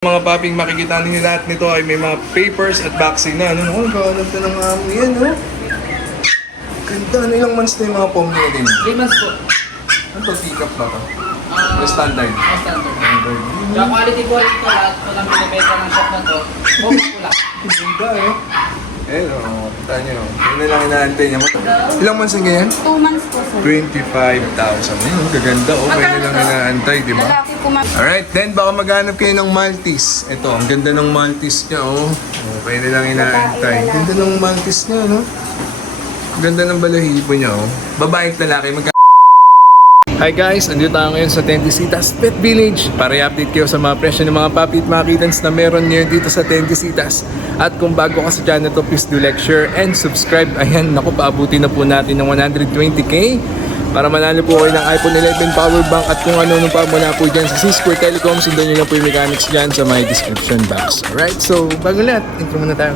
Mga paping makikita ninyo lahat nito ay may mga papers at vaccine na. Ano, gawanap na ng amin yan, no? Ganda, ano ilang months na yung mga pom nila din? 3 months po. Ano to, pick-up ba to? Standard. Standard. Sa quality po lahat po lang binibenta ng shop na to. Bukas po lang. Ganda, eh. Kita nyo. Yun na lang inaantay niya. Ilang months na ganyan? 2 months po, sir. 25,000. Yun, gaganda. Okay na lang inaantay, di ba? Lalaki po, ma'am. Alright, then baka maghanap kayo ng Maltese. Ito, ang ganda ng Maltese niya, oh. Okay na lang inaantay. Ganda ng Maltese niya, no? Ganda ng balahibo niya, oh. Babae at lalaki, Hi guys, andito tayo ngayon sa Tendesitas Pet Village para i-update kayo sa mga presyo ng mga puppy at mga kittens na meron ngayon dito sa Tendesitas. At kung bago ka sa channel to, please do like, share, and subscribe. Ayan, naku, paabuti na po natin ng 120k para manalo po kayo ng iPhone 11 power bank at kung ano pa muna po dyan sa C-Square Telecom. Sundan nyo lang po yung mechanics dyan sa my description box. Alright, so bago lahat, intro muna tayo.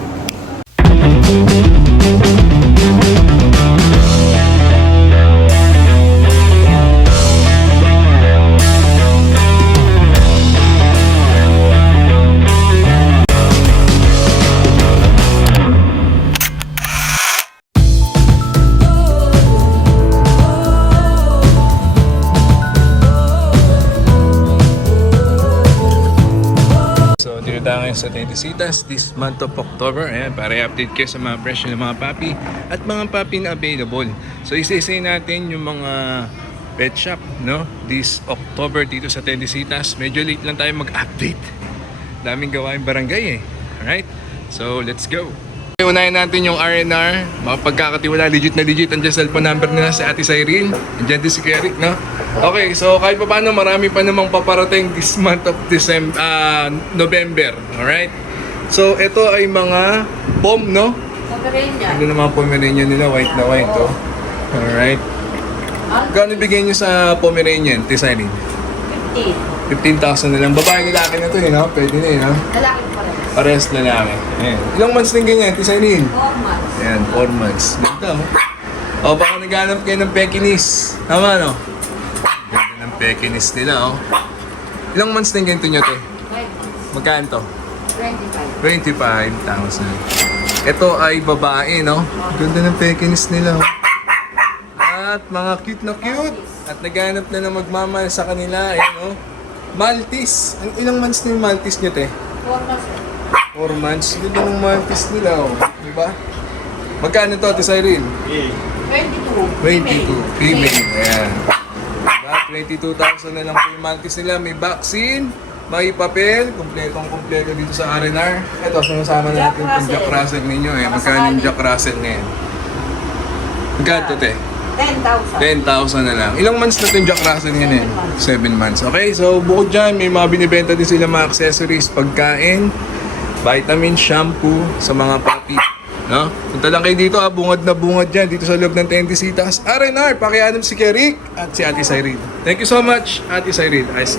Ngayon sa Tendesitas this month of October. Ayan, para i-update kayo sa mga presyo ng mga puppy at mga puppy na available. So isa-isay natin yung mga pet shop, no? This October dito sa Tendesitas. Medyo late lang tayo mag-update. Daming gawain barangay eh. Alright? So let's go. Unahin natin yung R&R, makapagkakatiwala, legit na legit. Andiyan cellphone number nila si Ate Cyrene. Andiyan din si Eric, no? Okay, so kahit pa paano, marami pa namang paparating this month of November. Alright? So ito ay mga pom, no? Pomeranian. Ano na mga Pomeranian nila, white na white, oh. Alright. Kano bigay nyo sa Pomeranian, Ate Cyrene? 15. 15,000 na lang. Babae lalaki na to, eh, no? Pwede na, eh, no? Lalaki pa rin. Parehas lalaki. Ayan. Ilang months din ganyan, Ate Cyrene? 4 months. Ayan, 4 months. Ganda, oh. O, baka naghanap kayo ng Pekingese. Tama, no? Ganda ng Pekingese nila, oh. Ilang months din ganito nyo, te? 5 months. Magkano to? 25. 25,000. Ito ay babae, no? Ganda ng Pekingese nila, oh. At mga cute na cute. At naghanap na magmamahal sa kanila. Ayan, oh. Maltese. Ilang months na yung Maltese nyo, te? 4 months. 4 months. Ganda ng Maltese nila, oh. Diba? Magkano to, Ate Cyrene? 22. 22. Female. Ayan. Diba? 22,000 na lang po yung Maltese nila. May vaccine, may papel, kompletong-kompleto dito sa R&R. Ito, sinasama natin yung Jack Russell ninyo. Eh. Magkano yung Jack Russell ngayon? Magkano to, te? 10,000. 10,000 na lang. Ilang months na itong Jack Russell ngayon? 7 months. Okay, so bukod dyan, may mga binibenta din sila mga accessories, pagkain, vitamin, shampoo sa mga puppy. No? Punta lang kayo dito, bungad na bungad dyan dito sa loob ng Tendesitas. R&R, pakianam si Kerik at si Ate Cyrene. Thank you so much, Ate Cyrene. Nice.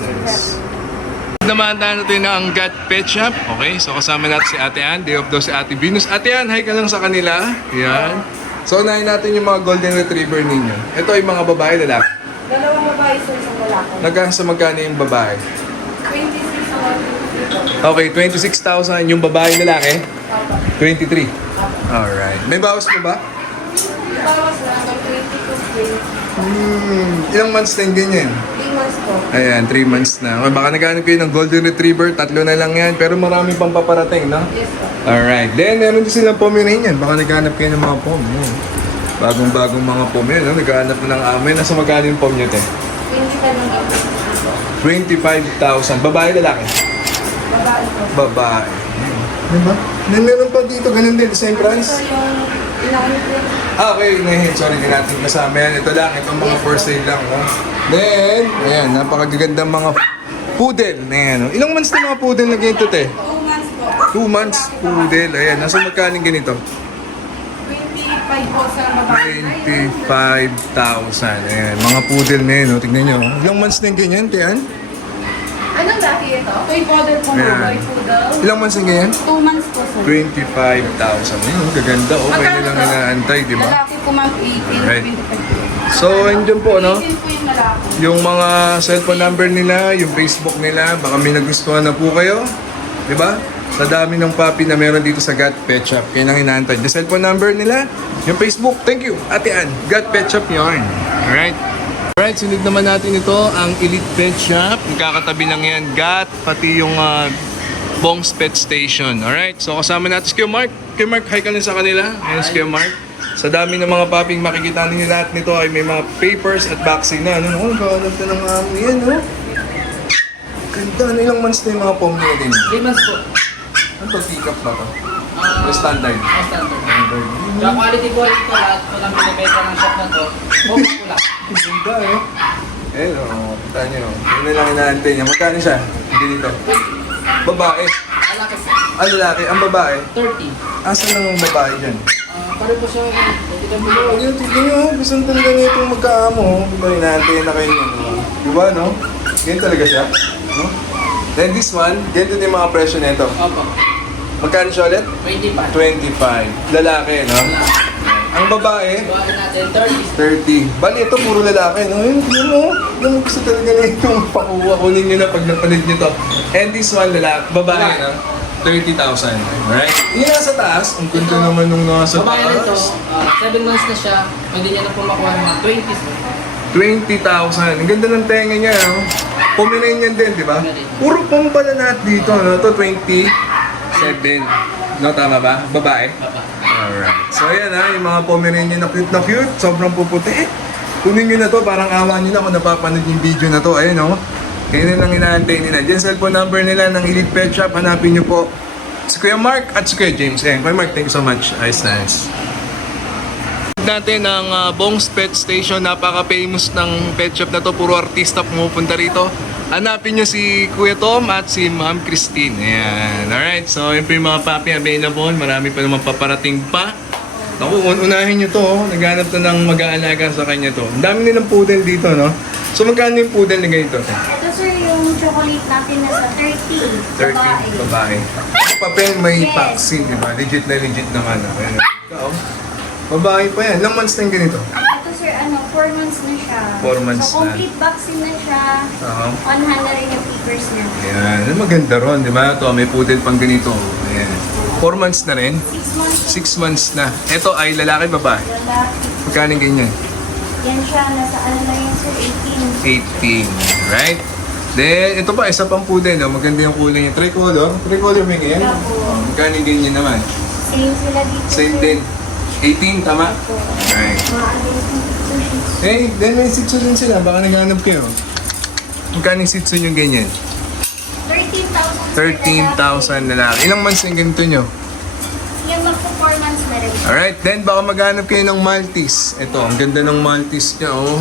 Naman tayo natin na ang Gat Pet Shop. Okay, so kasama natin si Ate Ann. Day off daw si Ate Venus. Ate Ann, hi ka lang sa kanila. Yan. So, unahin natin yung mga golden retriever ninyo. Ito ay mga babae, lalaki. Dalawang babae, isang lalaki. Magkano yung babae? 26 sa Okay, 26,000 yung babae, lalaki? 23. Alright. May bawas mo ba? Bawas lang, 22. Ilang months na yung ganyan? 3 months po. Ayan, 3 months na. Okay, baka naghanap kayo ng golden retriever, 3 na lang yan. Pero marami pang paparating, no? Yes po. Alright. Then, meron din silang Pomeranian. Baka naghanap kayo ng mga pom. Yan. Bagong-bagong mga pom yan, no? Naghanap na ng amin. Nasa magkano yung pom nyo, te? 25 lang ako. 25,000. Babae, lalaki? Babae po. Babae. Diba? Then, meron pa dito, ganun din, same price? Ito yung inaanit ko. Okay, sorry, hindi natin kasama yan. Ito lang, itong mga for sale lang, no? Then, ayan, napakagagandang mga poodle. Ayan, no? Ilang months na mga poodle na ganito, te? 2 months po. 2 months, poodle. Ayan, nasa magkano ganito? 25 po sa babae. 25,000. Ayan, mga poodle na yun, no? Tignan nyo. Ilang months na yung ganyan, te, Ann? Anong dati ito? Toy poodle po. Ayan. Toy poodle. Ilang months na ganyan? 2 months po, sir. 25,000. Ayun, gaganda. Okay na lang inaantay, di ba? Lalaki po, ma'am, 18, Right. 25. So, andyan po, no? 18 po yung lalaki. Yung mga cellphone number nila, yung Facebook nila, baka may nagustuhan na po kayo. Di ba? Sa dami ng puppy na meron dito sa Got Pet Shop. Kaya nang inaantay. The cellphone number nila, yung Facebook. Thank you, Ate Ann. Got Pet Shop yun. Alright? Alright, sunod naman natin ito, ang Elite Pet Shop. Magkakatabi lang yan. Got, pati yung Bong's Pet Station. Alright, so kasama natin si Kuya Mark. Kuya Mark, hi ka lang sa kanila. Ayan si Kuya Mark. Sa dami ng mga pupping makikita ninyo lahat nito ay may mga papers at vaccine na. Ano, nagkakalap na ng yan, no? Ganda, ano ilang months na yung mga pom nila din? 3 months po. Ano to, pick-up ba to? Or standard? Standard. Standard. Sa quality po rin ito, lahat po ng binibenta ng shop na to, buong pula. Ganda, eh. Eh, no, kita nyo. Yun na lang inaantay niya. Magkano siya? Hindi dito. Babae. Malaki po. Ang lalaki, ang babae. 30. Asan lang ang babae dyan? Pare po siya, tignan mo Oh, yun, tignan nyo. Gusto talaga niya itong magkaamo. Diba, inaantay na kayo niya. No? Diba, no? Ganyan talaga siya. No? Then this one, ganito din yung mga presyo nito. Opo. Magkano siya ulit? 25. 25. Lalaki, no? Ang babae, Buhain natin 30. 30. Bali, ito puro lalaki, no? Yun, no? Yung gusto talaga na itong pakuha. Kunin nyo na pag napanood nyo to. And this one, lalaki, babae, no? 30,000. Alright? Yung nasa taas, ang ganda naman nung nasa Babae na ito, taas. 7 months na siya, pwede niya na po makuha ng mga 20s. 20,000. Ang ganda ng tenga niya, no? Pomeranian din, di ba? Puro pang pala lahat dito, no? Ito, 27. No, tama ba? Babae? Papa. Alright. So, ayan ha, yung mga Pomeranian na cute, sobrang puputi. Kunin nyo na to, parang awa nyo na kung napapanood yung video na to. Ayun, no? Kaya na lang inaantay nila. Diyan cellphone number nila ng Elite Pet Shop. Hanapin nyo po si Kuya Mark at si Kuya James. Ayan, Kuya Mark, thank you so much. Ayos, nice. Natin ang Bong's Pet Station. Napaka-famous ng pet shop na to. Puro artista pumupunta rito. Hanapin nyo si Kuya Tom at si Ma'am Christine. Ayan. Alright, so yun po yung mga puppy available. Marami pa naman paparating pa. Naku, unahin nyo to. Oh. Naghanap to ng mag-aalaga sa kanya to. Ang dami nilang poodle dito, no? So magkano yung poodle na ganito? Ito sir, yung chocolate natin nasa 30. 30, babae. Yung papel may Yes. vaccine, di ba? Legit naman. Ayan. Ikaw, babae pa yan. Ilang months na yung ganito? Ito sir, 4 months na siya. 4 months so, complete vaccine na siya. Oo. On hand na rin yung papers niya. Ayan. Ano maganda ron, di ba? Ito, may poodle pang ganito. Ayan. 4 months na rin. 6 months. 6 months na. Ito ay lalaki, babae. Lalaki. Magkano yung ganyan? Yan siya, nasa ano na yan sir, 18. 18. Right? Then, ito pa, isa pang poodle. No? Maganda yung kulay niya. Tricolor. Tricolor may ganyan? Opo. Magkano yung ganyan naman? Same sila dito. Same sir. din. 18, tama? Opo. Right. Mga adult sushi. Eh, then may sitsu din sila. Baka naghanap kayo. Magkano yung sitsu yung ganyan? 13,000. 13,000 lalaki. Ilang months yung ganito nyo? Yung magpo 4 months na rin. Alright, then baka maghanap kayo ng Maltese. Ito, ang ganda ng Maltese niya, oh.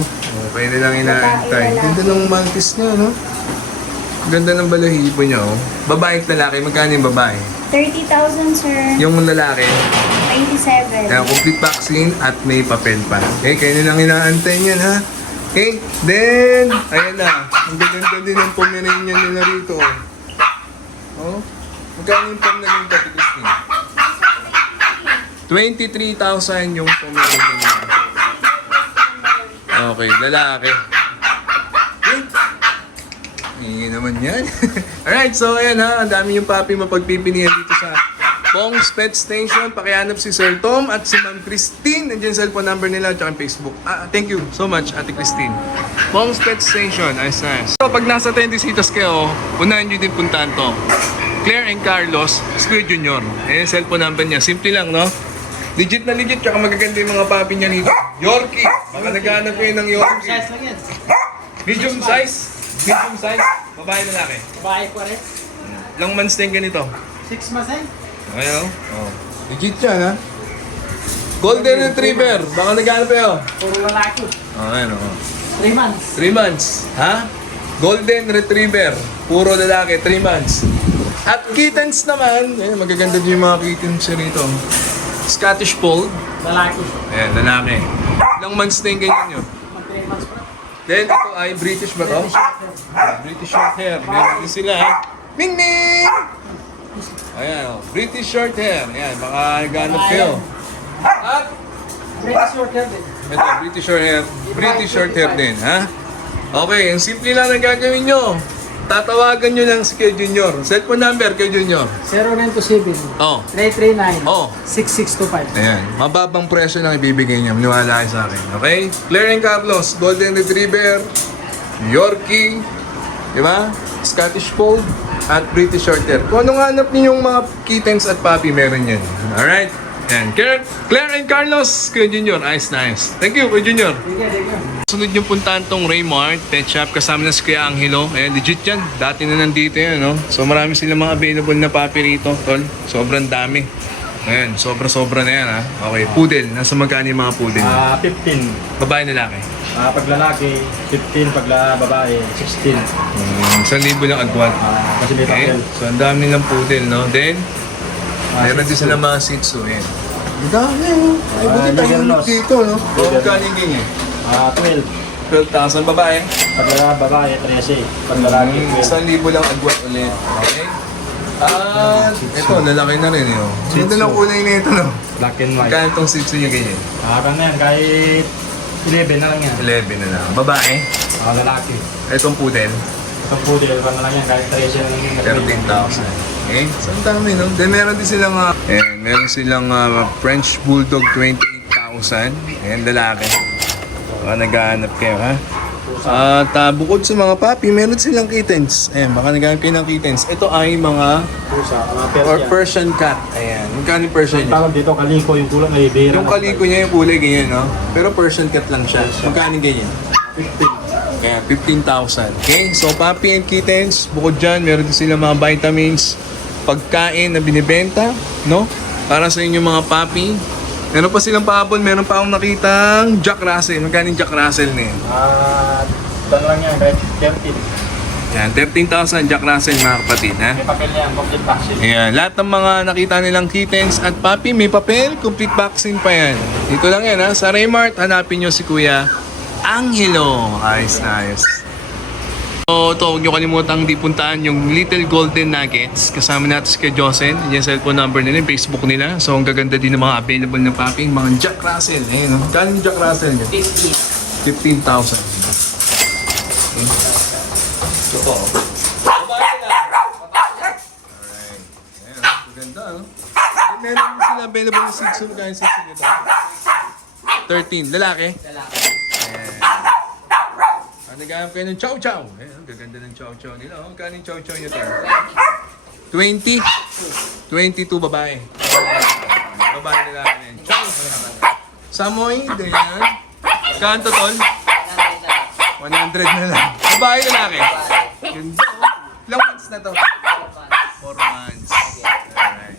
Okay na lang inaantay. Ganda ng Maltese niya, no? Ganda ng balahibo niya, oh. Babae at lalaki, magkano yung babae? 30,000 sir. Yung lalaki, 27. complete vaccine at may papel pa. Okay, kayo na lang inaantay niyan, ha? Okay, then, ayan na. Ang ganda din ng Pomeranian nila rito, oh. Oh, magkano yung pom na yung Tati Christine? 23,000 yung Pomeranian nila. Okay, lalaki. Hingi naman yan. Alright, so ayan ha, ang dami yung papi mapagpipilian dito sa Bong's Pet Station. Pakihanap si Sir Tom at si Ma'am Christine. Nandiyan yung cellphone number nila at saka yung Facebook. Thank you so much, Ate Christine. Bong's Pet Station, ayos na. So pag nasa Tendisitas kayo, unahan nyo din puntahan to. Claire and Carlos, Squid Junior. Ayan yung cellphone number niya. Simple lang, no? Legit na legit, tsaka magaganda yung mga papi niya rito. Yorkie! Baka naghahanap kayo ng Yorkie. Size lang yan. Medium size? Medium size? Babae na lalaki. Babae ko rin. Ilang months na yung ganito? 6 months eh. Okay, oh. Legit yan, ha? Golden Retriever. Baka naghanap kayo. Puro lalaki. Okay, no. 3 months. 3 months. Ha? Golden Retriever. Puro lalaki, 3 months. At kittens naman. Ayan, magaganda din yung mga kittens rito. Scottish Fold. Lalaki. Ayan, lalaki. Ilang months na yung ganyan nyo? Mag 3 months pa. Then, ito ay British ba to? British short hair. Meron din sila, ha? Ning ning! Ayan, oh. British short hair. Ayan, baka ganap kayo. At, British short hair din. ito, British short hair. British short hair din, ha? Okay, ang simple lang ang gagawin nyo. Tatawagan nyo lang si Kuya Junior. Cellphone number, Kuya Junior. 0927 Oh. 339 Oh. 6625. Ayan. Mababang presyo lang ibibigay niya. Maniwala kayo sa akin. Okay? Claire and Carlos, Golden Retriever, Yorkie, di ba? Scottish Fold, at British Shorthair. Kung anong hanap niyo yung mga kittens at puppy, meron yan. Alright? Ayan. Claire and Carlos, Kuya Junior. Nice. Thank you, Kuya Junior. Sunod yung puntahan tong Raymart Pet Shop. Kasama na si Kuya Angelo. Ayan, legit yan. Dati na nandito yan, no? So marami silang mga available na puppy rito, tol. Sobrang dami. Ayan, sobra na yan, ha? Okay, poodle. Nasa magkano yung mga poodle? 15. Babae, lalaki. Pag lalaki, 15. Pag babae, 16. 1,000 lang agwat. Kasi may Okay, papel. so ang dami ng poodle, no? Then, meron din sila mga Shih Tzu, yan. Ang dami, oh. Ay, buti tayo Liver ulit loss. dito, no? O, magkano yung ganyan? 12. 12,000 babae. Pag babae, 13. Pag lalaki, 12. 1,000 lang agwat ulit. Okay? At ito, lalaki na rin, yun. Ganda ng kulay na ito, no? Black and white. Magkano itong Shih Tzu niya ganyan? Kaya yan, kahit 11 na lang yan. 11 na lang. Babae. Lalaki. Itong poodle. Itong poodle, na lang yan, kahit 13 na lang yan. 13,000. Okay? So, ang dami, no? Then, meron din silang, meron silang French Bulldog 28,000. Ayan, lalaki. Baka naghahanap kayo, ha? At bukod sa mga puppy, meron silang kittens. Ayan, baka naghahanap kayo ng kittens. Ito ay mga Pusa, mga or Persian. Persian cat. Ayan. Magkano yung Persian niya? Tawag dito, kaliko yung kulay na ibera. Yung kaliko niya yung kulay ganyan, no? Pero Persian cat lang siya. Magkano ganyan? 15. Kaya 15,000. Okay? So, puppy and kittens, bukod dyan, meron din sila mga vitamins, pagkain na binibenta, no? Para sa inyong mga puppy. Meron pa silang pahabol, meron pa akong nakitang Jack Russell. Magkano yung Jack Russell na yun? Ito lang yan, kahit 13. Yan, 13,000 Jack Russell, mga kapatid, ha? May papel yan, complete vaccine. Ayan, lahat ng mga nakita nilang kittens at puppy, may papel, complete vaccine pa yan. Dito lang yan, ha? Sa Raymart, hanapin nyo si Kuya Angelo. Ayos na ayos. So, ito, huwag nyo kalimutang di puntaan yung Little Golden Nuggets. Kasama natin si Kuya Josen. Yan yung cellphone number nila, yung Facebook nila. So, ang gaganda din ng mga available na puppy. Mga Jack Russell. Ayan, no? Kano yung Jack Russell nyo? 15,000. Okay. So, po. Ganda, no? Meron din sila available na 6. So, magkano 6 nito? 13. Lalaki? Naghahanap kayo ng chow chow. Ang gaganda ng chow chow nila. Oh, magkano yung chow chow nyo tayo? 20? 22 babae. Babae nila yan. Chow. Samoy, ganyan. Kanto tol? 100 na lang. Babae lalaki. Ganda, oh. Ilang months na to? 4 months. Alright.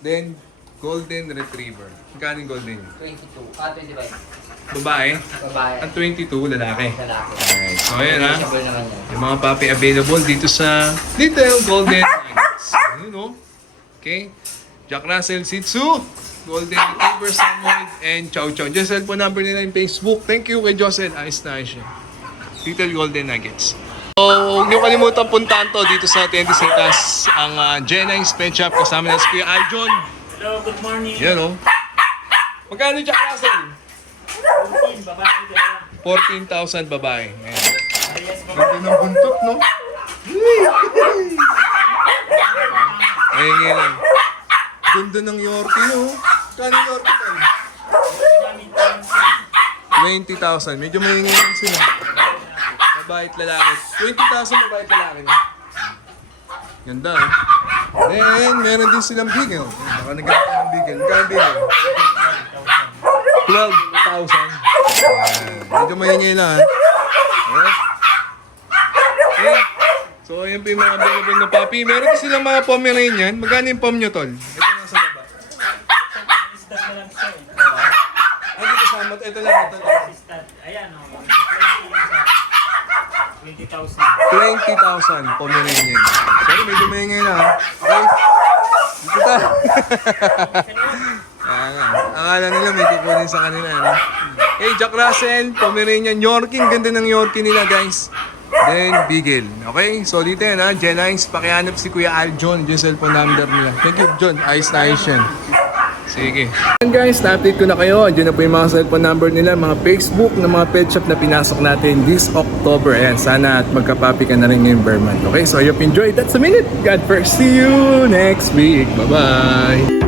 Then, Golden Retriever. Magkano yung golden? 25. Babae? Babae. At 22, lalaki. Lalaki. Alright. So, ayan ha. Negotiable naman yan. Yung mga puppy available dito sa Little Golden Nuggets. Ayun, no? Okay. Jack Russell, Shih Tzu, Golden Retriever, Samoyed, and Chow Chow. Diyan cellphone number nila yung Facebook. Thank you kay Josel. Ayos na ayos siya. Little Golden Nuggets. So, huwag niyo kalimutan puntahan to dito sa Tendisitas, ang Jenny's Pet Shop. Kasama na si Kuya Aljon. Hello, good morning. Yan, no? Magkano Jack Russell? 14, babae dala. 14,000 babae. Ayan. Yes, Ganda ng buntot, no? Ayun nga lang. Ganda ng Yorkie, no? Kano Yorkie tayo? 20,000. Medyo mahingi lang sila. Babae at lalaki. 20,000 babae at lalaki. Ganda, eh. Then, meron din silang bigel. Baka nagkakaroon ng bigel. Magkano bigel? 12,000. Ayan. Medyo mahingi lang, ha? Alright. Okay. So, ayan po yung mga available na puppy. Meron din silang mga Pomeranian. Magkano yung pom nyo, tol? Ito nga sa baba. Ay, dito sa ito lang, ito lang. Ayan, oh. 20,000. 20,000 Pomeranian. Sorry, medyo maingay na, ha? Okay? Dito ta. Akala nila may kukunin sa kanila, no? Hey, Jack Russell, Pomeranian, Yorkie. Ang ganda ng Yorkie nila, guys. Then, Beagle. Okay? So, dito yan, ha? Jenny's, pakihanap si Kuya Aljon. Yung cellphone number nila. Thank you, John. Ayos na ayos yan. Sige. And guys, na-update ko na kayo. Andiyan na po yung mga cellphone number nila, mga Facebook ng mga pet shop na pinasok natin this October. Ayan, sana at magkapapi ka na rin ngayong Vermont. Okay, so I hope you enjoyed. That's a minute. God first. See you next week. Bye-bye.